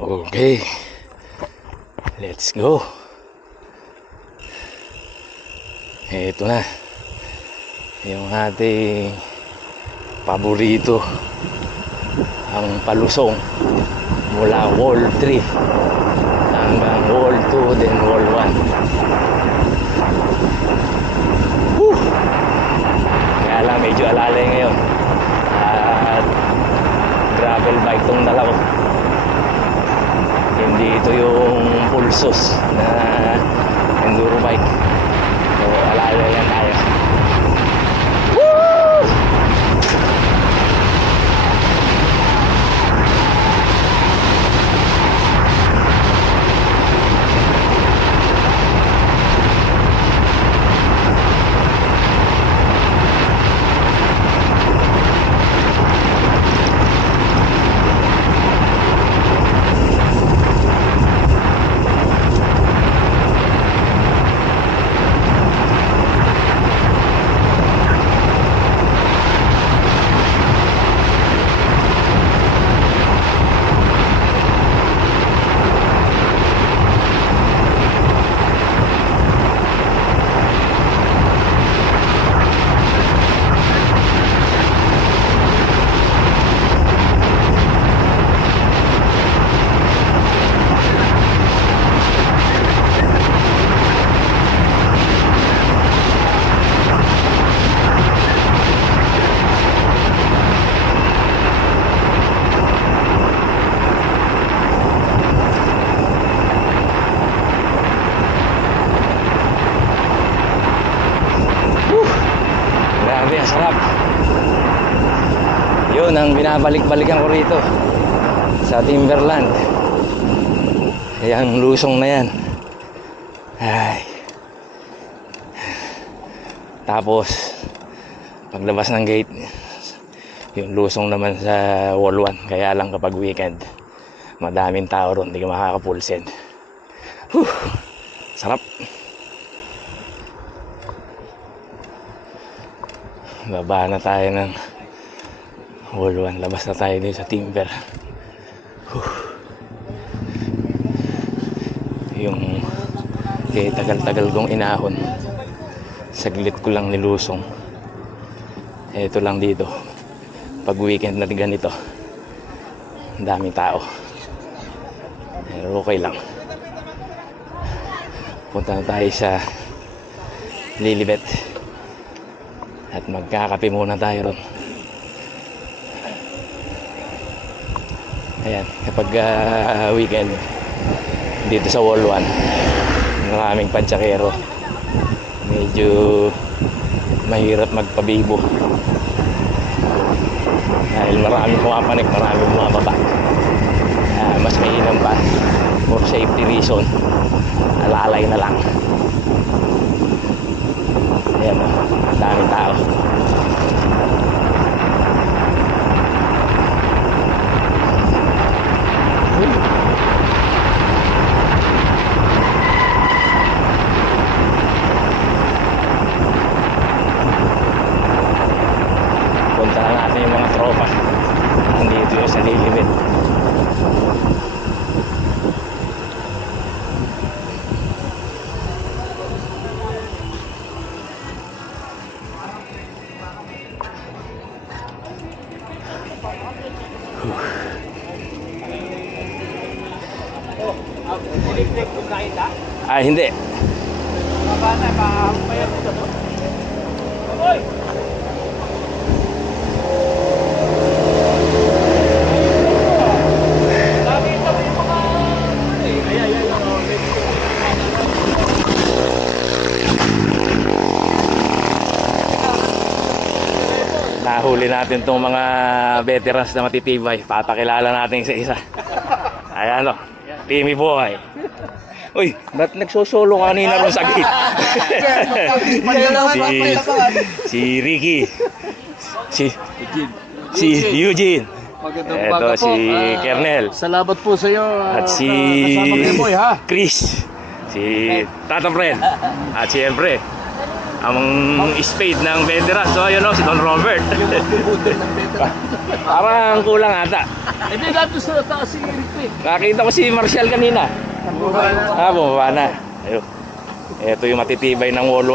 Okay, let's go. Ito na yung ating paborito, ang palusong mula wall 3 hanggang wall 2, then wall 1. Kaya lang medyo alalay ngayon at gravel bike tong dala ko, hindi ito yung pulsos na enduro bike. So alalay lang tayo. Grabe, ang sarap. Yun ang binabalik-balikan ko rito sa Timberland. Yang lusong na yan. Ay. Tapos paglabas ng gate, yung lusong naman sa wall 1. Kaya lang kapag weekend, madaming tao ron, hindi ka makakapulsin. Sarap. Baba na tayo ng wall 1. Labas na tayo din sa timber. Yung tagal-tagal kong inahon, saglit ko lang nilusong. Ito lang dito, pag weekend na ganito, ang daming tao. Pero okay lang. Punta na tayo sa Lilibet at magkakape muna tayo ron. Ayan, kapag weekend dito sa wall 1, ng aming pansakero, medyo mahirap magpabibo dahil maraming pumapanik, maraming bumababa. Mas mainam pa, for safety reason, alalay na lang. Ayan, daming tao. Punta na natin yung mga tropa nandito yung sa Lilibet. Ay, hindi. Nahuli natin tong mga veterans na matitibay. Papakilala natin isa-isa. Ayan o, Timmy Boy. Uy, ba't nagsosolo kanina ron sa gate? si Ricky. Si Eugene. Ito si Kernel. Salamat po sa iyo. At si Boy, ha? Chris. Si Tata Fred. At siyempre ang spade ng veteran. So ayun o, si Don Robert. Parang kulang ata. Hindi natin sa taas si Eric eh. Nakita ko si Marshall kanina. Bumaba na. Ayun. Ito yung matitibay ng wall